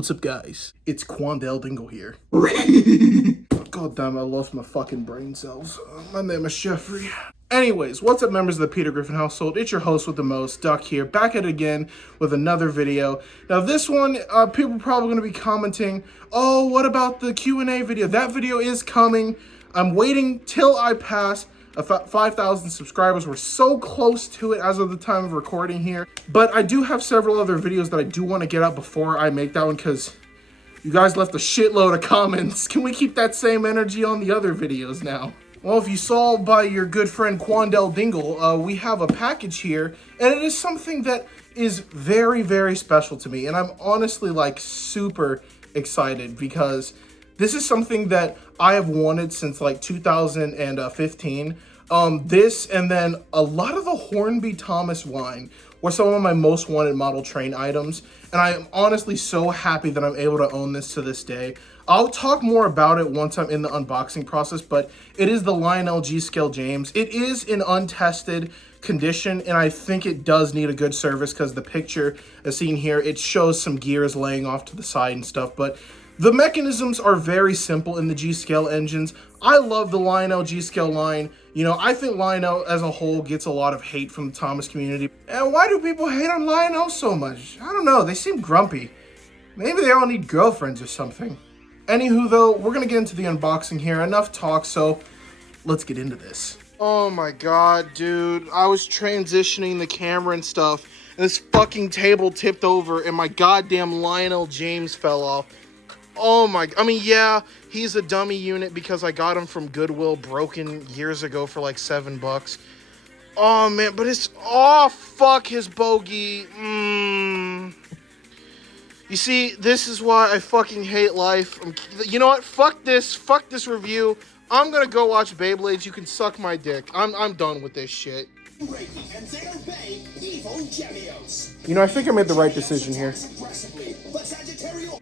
What's up, guys? It's Quandale Dingle here. God damn, I lost my fucking brain cells. My name is Jeffrey. Anyways, what's up, members of the Peter Griffin household? It's your host with the most, Duck here, back at it again with another video. Now, this one, people are probably going to be commenting, oh, what about the Q&A video? That video is coming. I'm waiting till I pass 5,000 subscribers. We're so close to it as of the time of recording here. But I do have several other videos that I do want to get out before I make that one, because you guys left a shitload of comments. Can we keep that same energy on the other videos now? Well, if you saw by your good friend Quandale Dingle, we have a package here, and it is something that is very, very special to me. And I'm honestly like super excited because this is something that I have wanted since like 2015. This and then a lot of the Hornby Thomas wine were some of my most wanted model train items. And I am honestly so happy that I'm able to own this to this day. I'll talk more about it once I'm in the unboxing process, but it is the Lionel G-Scale James. It is in untested condition, and I think it does need a good service because the picture as seen here, it shows some gears laying off to the side and stuff, but the mechanisms are very simple in the G-Scale engines. I love the Lionel G-Scale line. You know, I think Lionel as a whole gets a lot of hate from the Thomas community. And why do people hate on Lionel so much? I don't know, they seem grumpy. Maybe they all need girlfriends or something. Anywho though, we're gonna get into the unboxing here. Enough talk, so let's get into this. Oh my god, dude. I was transitioning the camera and stuff, and this fucking table tipped over and my goddamn Lionel James fell off. Oh my, I mean, yeah, he's a dummy unit because I got him from Goodwill broken years ago for like $7. Oh man, but it's, oh fuck his bogey. You see, this is why I fucking hate life. You know what, fuck this review. I'm gonna go watch Beyblades. You can suck my dick. I'm done with this shit. You know, I think I made the right decision here.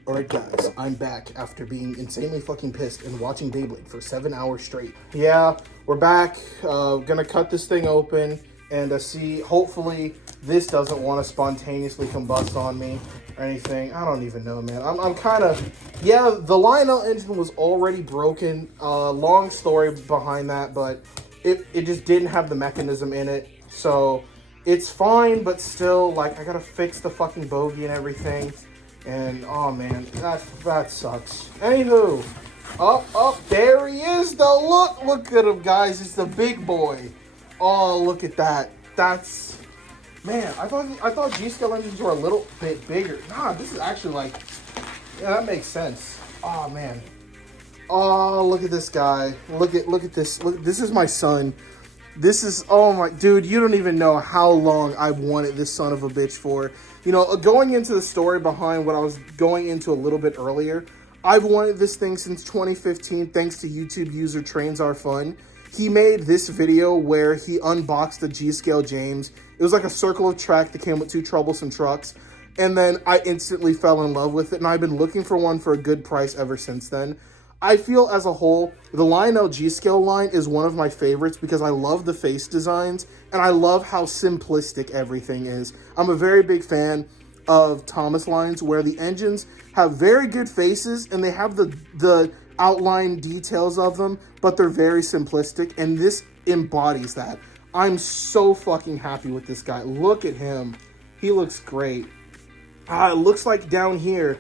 Alright guys, I'm back after being insanely fucking pissed and watching Beyblade for 7 hours straight. Yeah, we're back. Gonna cut this thing open and see, hopefully this doesn't want to spontaneously combust on me or anything. I don't even know, man. I'm kind of, yeah, the Lionel engine was already broken. Long story behind that, but it just didn't have the mechanism in it. So it's fine, but still, like, I gotta fix the fucking bogey and everything. And, oh man, that sucks. Anywho, there he is though. Look at him, guys. It's the big boy. Oh, look at that. That's, man, I thought G-Scale engines were a little bit bigger. Nah, this is actually like, yeah, that makes sense. Oh man. Oh, look at this guy. Look at this. Look, this is my son. This is, oh my, dude, you don't even know how long I've wanted this son of a bitch for. You know, going into the story behind what I was going into a little bit earlier, I've wanted this thing since 2015 thanks to YouTube user Trains Are Fun. He made this video where he unboxed the G-Scale James. It was like a circle of track that came with 2 troublesome trucks. And then I instantly fell in love with it, and I've been looking for one for a good price ever since then. I feel as a whole, the Lionel G-Scale line is one of my favorites because I love the face designs and I love how simplistic everything is. I'm a very big fan of Thomas lines where the engines have very good faces and they have the outline details of them, but they're very simplistic, and this embodies that. I'm so fucking happy with this guy. Look at him. He looks great. It looks like down here,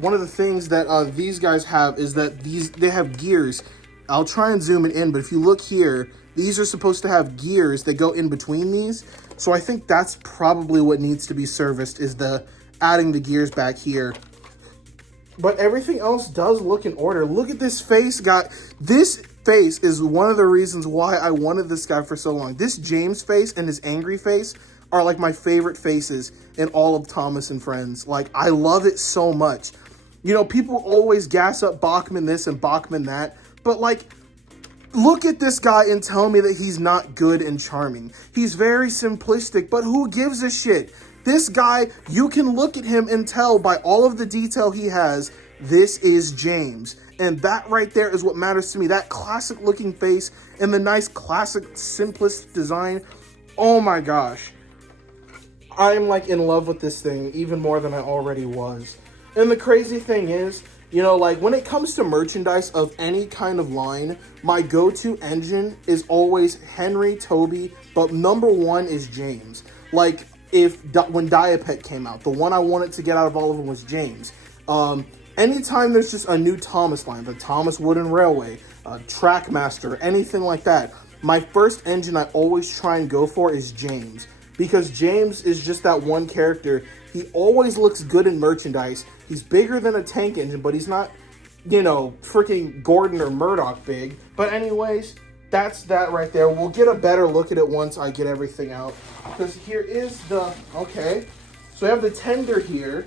one of the things that these guys have is that they have gears. I'll try and zoom it in, but if you look here, these are supposed to have gears that go in between these. So I think that's probably what needs to be serviced, is adding the gears back here. But everything else does look in order. Look at this face, guy. This face is one of the reasons why I wanted this guy for so long. This James face and his angry face are like my favorite faces in all of Thomas and Friends. Like, I love it so much. You know, people always gas up Bachman this and Bachman that, but like, look at this guy and tell me that he's not good and charming. He's very simplistic, but who gives a shit? This guy, you can look at him and tell by all of the detail he has, this is James. And that right there is what matters to me. That classic looking face and the nice classic simplest design. Oh my gosh. I'm like in love with this thing even more than I already was. And the crazy thing is, you know, like when it comes to merchandise of any kind of line, my go-to engine is always Henry, Toby, but number one is James. Like when Diapet came out, the one I wanted to get out of all of them was James. Anytime there's just a new Thomas line, the Thomas Wooden Railway, Trackmaster, anything like that, my first engine I always try and go for is James. Because James is just that one character. He always looks good in merchandise. He's bigger than a tank engine, but he's not, you know, freaking Gordon or Murdoch big. But anyways, that's that right there. We'll get a better look at it once I get everything out. Because here is the, okay. So we have the tender here.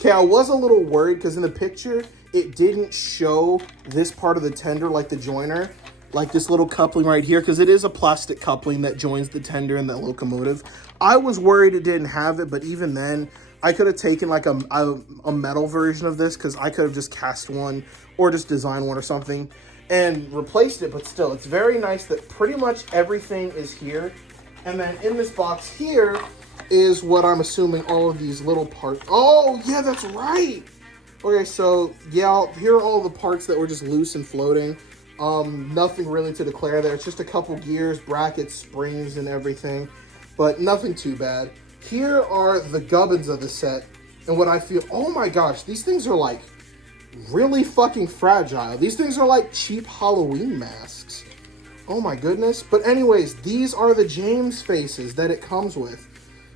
Okay, I was a little worried because in the picture, it didn't show this part of the tender, like the joiner. Like this little coupling right here, because it is a plastic coupling that joins the tender and the locomotive. I was worried it didn't have it, but even then, I could have taken like a metal version of this, because I could have just cast one or just designed one or something and replaced it. But still, it's very nice that pretty much everything is here. And then in this box here is what I'm assuming all of these little parts. Oh, yeah, that's right. Okay, so yeah, here are all the parts that were just loose and floating. Nothing really to declare there. It's just a couple gears, brackets, springs, and everything, but nothing too bad. Here are the gubbins of the set, and what I feel, oh my gosh, these things are like really fucking fragile. These things are like cheap Halloween masks. Oh my goodness. But anyways, these are the James faces that it comes with.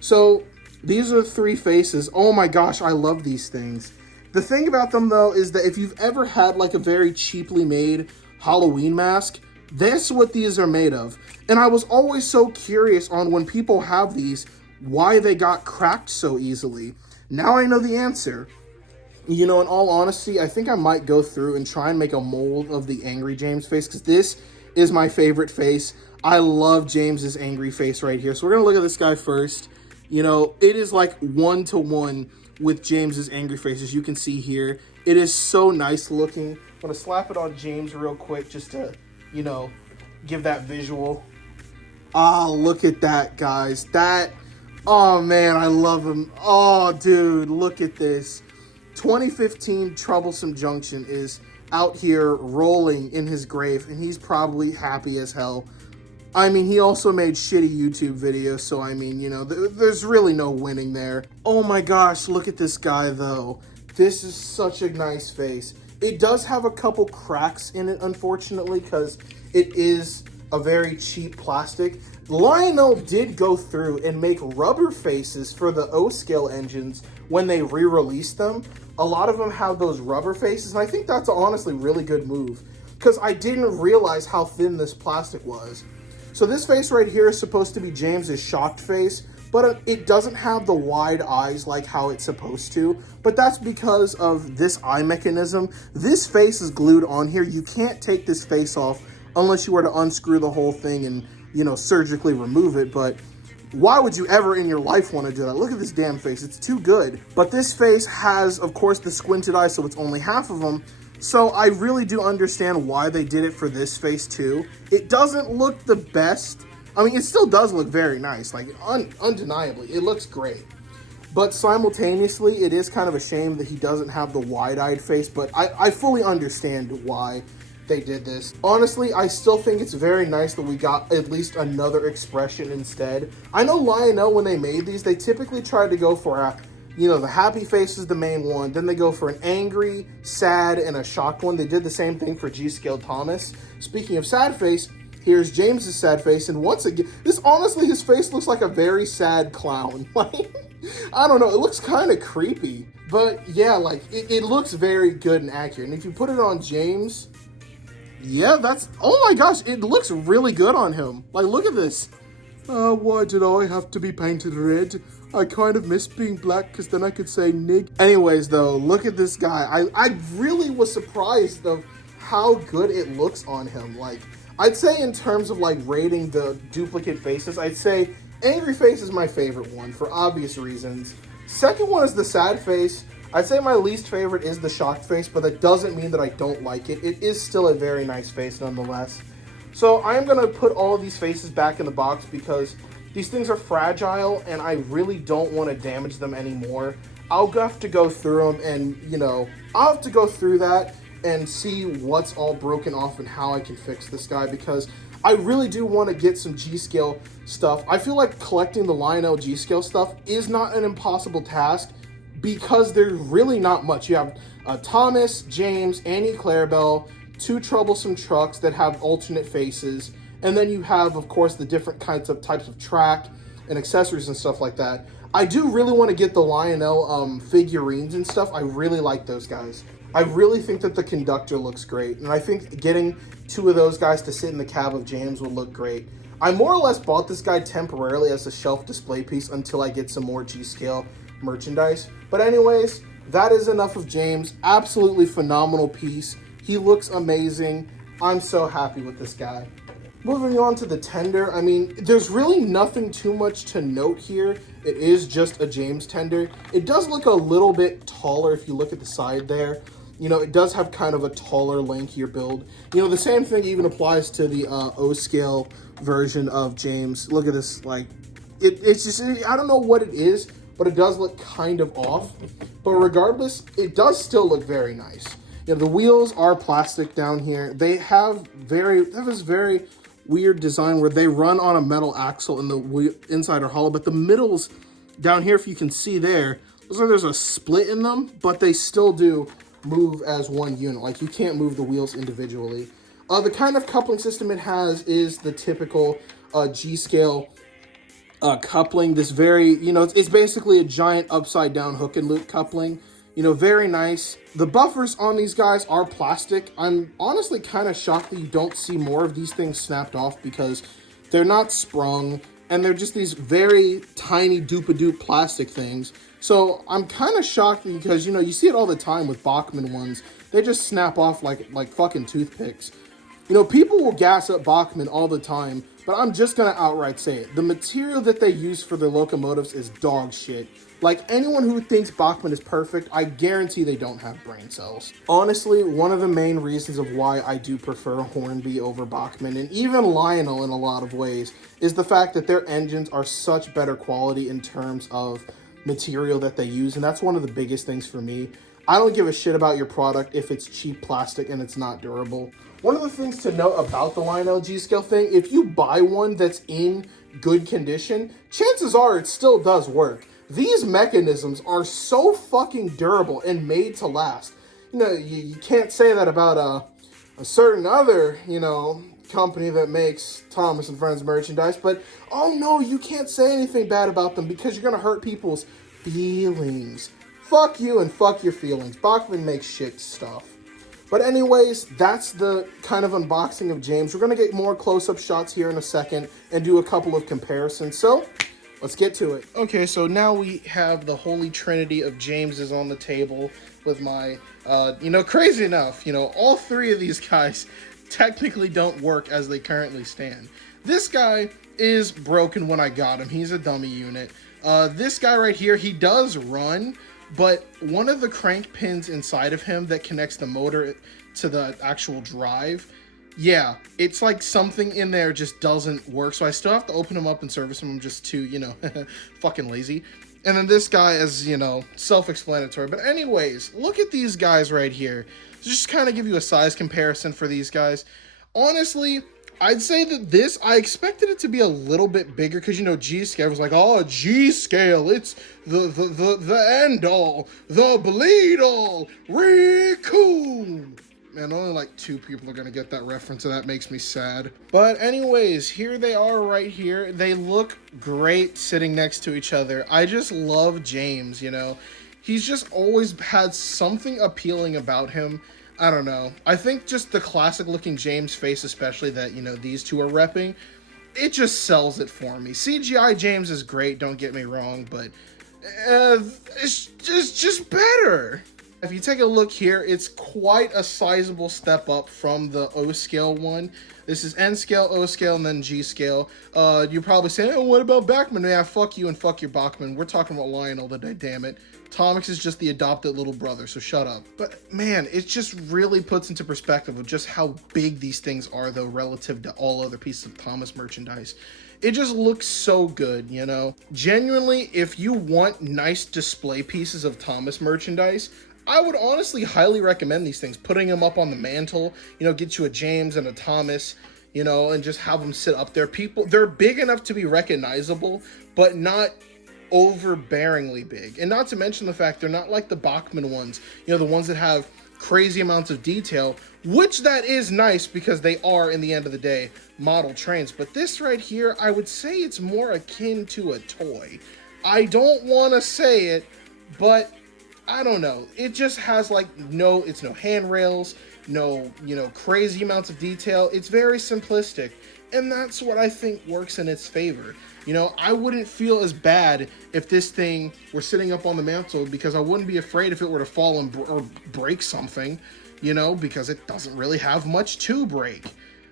So these are the 3 faces. Oh my gosh, I love these things. The thing about them though is that if you've ever had like a very cheaply made Halloween mask, that's what these are made of. And I was always so curious on when people have these, why they got cracked so easily. Now I know the answer. You know, in all honesty, I think I might go through and try and make a mold of the Angry James face, because this is my favorite face. I love James's angry face right here. So we're gonna look at this guy first. You know, it is like 1-to-1 with James's angry face, as you can see here. It is so nice looking. I'm gonna slap it on James real quick just to, you know, give that visual. Ah, look at that, guys. That, oh man, I love him. Oh, dude, look at this. 2015 Troublesome Junction is out here rolling in his grave, and he's probably happy as hell. I mean, he also made shitty YouTube videos, so I mean, you know, there's really no winning there. Oh my gosh, look at this guy, though. This is such a nice face. It does have a couple cracks in it, unfortunately, because it is a very cheap plastic. Lionel did go through and make rubber faces for the O-scale engines when they re-released them. A lot of them have those rubber faces, and I think that's honestly really good move, because I didn't realize how thin this plastic was. So this face right here is supposed to be James's shocked face, but it doesn't have the wide eyes like how it's supposed to. But that's because of this eye mechanism. This face is glued on here. You can't take this face off unless you were to unscrew the whole thing and, you know, surgically remove it. But why would you ever in your life want to do that? Look at this damn face. It's too good. But this face has, of course, the squinted eye, so it's only half of them. So I really do understand why they did it for this face too. It doesn't look the best. I mean, it still does look very nice, like undeniably, it looks great. But simultaneously, it is kind of a shame that he doesn't have the wide-eyed face, but I fully understand why they did this. Honestly, I still think it's very nice that we got at least another expression instead. I know Lionel, when they made these, they typically tried to go for a, you know, the happy face is the main one, then they go for an angry, sad, and a shocked one. They did the same thing for G-Scale Thomas. Speaking of sad face, here's James's sad face, and once again, this honestly, his face looks like a very sad clown. Like, I don't know, it looks kind of creepy, but yeah, like, it looks very good and accurate. And if you put it on James, yeah, that's, oh my gosh, it looks really good on him. Like, look at this. Why did I have to be painted red? I kind of miss being black, because then I could say nig. Anyways, though, look at this guy. I really was surprised of how good it looks on him. Like, I'd say in terms of like rating the duplicate faces, I'd say angry face is my favorite one for obvious reasons. Second one is the sad face. I'd say my least favorite is the shocked face, but that doesn't mean that I don't like it. It is still a very nice face nonetheless. So I am going to put all of these faces back in the box because these things are fragile and I really don't want to damage them anymore. I'll have to go through them and, you know, I'll have to go through that and see what's all broken off and how I can fix this guy, because I really do want to get some G-Scale stuff. I feel like collecting the Lionel G-Scale stuff is not an impossible task because there's really not much. You have Thomas, James, Annie Clarabelle, 2 troublesome trucks that have alternate faces, and then you have, of course, the different types of track and accessories and stuff like that. I do really want to get the Lionel figurines and stuff. I really like those guys. I really think that the conductor looks great, and I think getting 2 of those guys to sit in the cab of James will look great. I more or less bought this guy temporarily as a shelf display piece until I get some more G-Scale merchandise. But anyways, that is enough of James. Absolutely phenomenal piece. He looks amazing. I'm so happy with this guy. Moving on to the tender, I mean, there's really nothing too much to note here. It is just a James tender. It does look a little bit taller if you look at the side there. You know, it does have kind of a taller, lankier build. You know, the same thing even applies to the O-scale version of James. Look at this, like, it's just, I don't know what it is, but it does look kind of off. But regardless, it does still look very nice. You know, the wheels are plastic down here. They have this very weird design where they run on a metal axle and the inside are hollow, but the middles down here, if you can see there, looks like there's a split in them, but they still do move as one unit. Like, you can't move the wheels individually. The kind of coupling system it has is the typical G-Scale coupling. This very, you know, it's basically a giant upside down hook and loop coupling. You know, very nice. The buffers on these guys are plastic. I'm honestly kind of shocked that you don't see more of these things snapped off because they're not sprung and they're just these very tiny doop-a-doop plastic things. So I'm kind of shocked because, you know, you see it all the time with Bachmann ones. They just snap off like fucking toothpicks. You know, people will gas up Bachmann all the time, but I'm just gonna outright say it. The material that they use for their locomotives is dog shit. Like, anyone who thinks Bachmann is perfect, I guarantee they don't have brain cells. Honestly, one of the main reasons of why I do prefer Hornby over Bachmann, and even Lionel in a lot of ways, is the fact that their engines are such better quality in terms of material that they use, and that's one of the biggest things for me. I don't give a shit about your product if it's cheap plastic and it's not durable. One of the things to note about the Lionel G-Scale thing, if you buy one that's in good condition, chances are it still does work. These mechanisms are so fucking durable and made to last. You know, you can't say that about a certain other, you know, company that makes Thomas and Friends merchandise, but oh no, you can't say anything bad about them because you're gonna hurt people's feelings. Fuck you and fuck your feelings. Bachmann makes shit stuff. But anyways, that's the kind of unboxing of James. We're gonna get more close-up shots here in a second and do a couple of comparisons. So let's get to it. Okay, so now we have the holy trinity of Jameses on the table with my, you know, crazy enough, you know, all 3 of these guys technically don't work as they currently stand. This guy is broken when I got him. He's a dummy unit. This guy right here, he does run, but one of the crank pins inside of him that connects the motor to the actual drive, yeah, it's like something in there just doesn't work. So I still have to open him up and service him. I'm just too, you know, fucking lazy. And then this guy is, you know, self-explanatory. But anyways, look at these guys right here. Just kind of give you a size comparison for these guys. Honestly, I'd say that this, I expected it to be a little bit bigger because, you know, G-Scale was like, oh, G-Scale, it's the end all, the bleed all, Raccoon. Man, only like 2 people are gonna get that reference, and that makes me sad. But anyways, here they are right here. They look great sitting next to each other. I just love James, you know. He's just always had something appealing about him. I don't know. I think just the classic looking James face, especially that, you know, these 2 are repping, it just sells it for me. CGI James is great, don't get me wrong, but it's just better. If you take a look here, it's quite a sizable step up from the O-scale one. This is N-scale, O-scale, and then G-scale. You're probably saying, oh, what about Bachmann? Yeah, fuck you and fuck your Bachmann. We're talking about Lionel today, damn it. Thomas is just the adopted little brother, so shut up. But man, it just really puts into perspective of just how big these things are, though, relative to all other pieces of Thomas merchandise. It just looks so good, you know? Genuinely, if you want nice display pieces of Thomas merchandise, I would honestly highly recommend these things. Putting them up on the mantle, you know, get you a James and a Thomas, you know, and just have them sit up there. People, they're big enough to be recognizable, but not overbearingly big. And not to mention the fact they're not like the Bachmann ones, you know, the ones that have crazy amounts of detail, which that is nice because they are, in the end of the day, model trains. But this right here, I would say it's more akin to a toy. I don't want to say it, but I don't know. It just has like it's no handrails, no, you know, crazy amounts of detail. It's very simplistic. And that's what I think works in its favor. You know, I wouldn't feel as bad if this thing were sitting up on the mantle because I wouldn't be afraid if it were to fall and or break something, you know, because it doesn't really have much to break.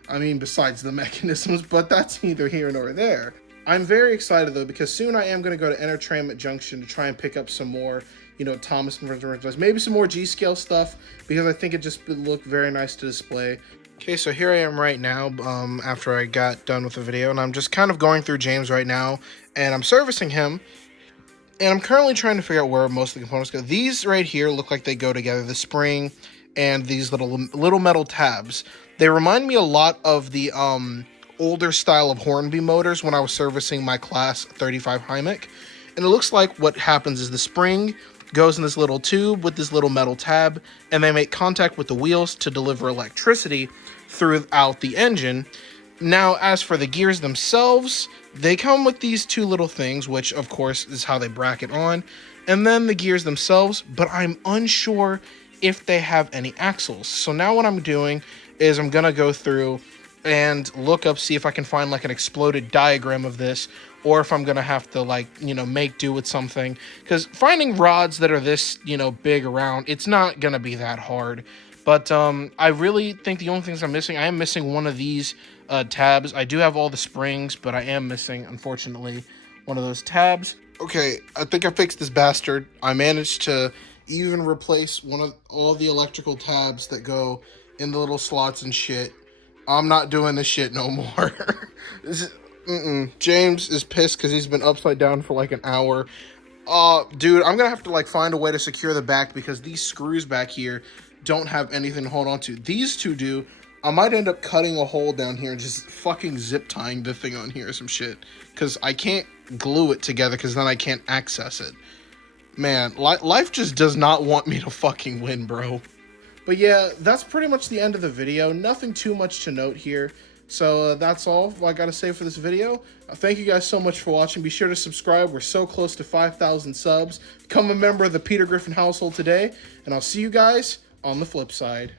I mean, besides the mechanisms, but that's neither here nor there. I'm very excited though, because soon I am going to go to Entertainment Junction to try and pick up some more, you know, Thomas merchandise, maybe some more G-scale stuff, because I think it just would look very nice to display. Okay, so here I am right now, after I got done with the video, and I'm just kind of going through James right now, and I'm servicing him, and I'm currently trying to figure out where most of the components go. These right here look like they go together, the spring and these little metal tabs. They remind me a lot of the older style of Hornby motors when I was servicing my Class 35 Hymic, and it looks like what happens is the spring goes in this little tube with this little metal tab, and they make contact with the wheels to deliver electricity throughout the engine. Now, as for the gears themselves, they come with these two little things, which of course is how they bracket on, and then the gears themselves, but I'm unsure if they have any axles. So now what I'm doing is I'm gonna go through and look up, see if I can find like an exploded diagram of this, or if I'm gonna have to, like, you know, make do with something, because finding rods that are this, you know, big around, it's not gonna be that hard. But I really think the only things I'm missing, I am missing one of these tabs. I do have all the springs, but I am missing, unfortunately, one of those tabs. Okay, I think I fixed this bastard. I managed to even replace one of all the electrical tabs that go in the little slots and shit. I'm not doing this shit no more. James is pissed because he's been upside down for like an hour. Dude, I'm gonna have to like find a way to secure the back because these screws back here don't have anything to hold on to. These two do. I might end up cutting a hole down here and just fucking zip tying the thing on here or some shit, because I can't glue it together because then I can't access it. Man, life just does not want me to fucking win, bro. But yeah, that's pretty much the end of the video. Nothing too much to note here. So that's all I gotta say for this video. Thank you guys so much for watching. Be sure to subscribe. We're so close to 5,000 subs. Become a member of the Peter Griffin household today. And I'll see you guys on the flip side.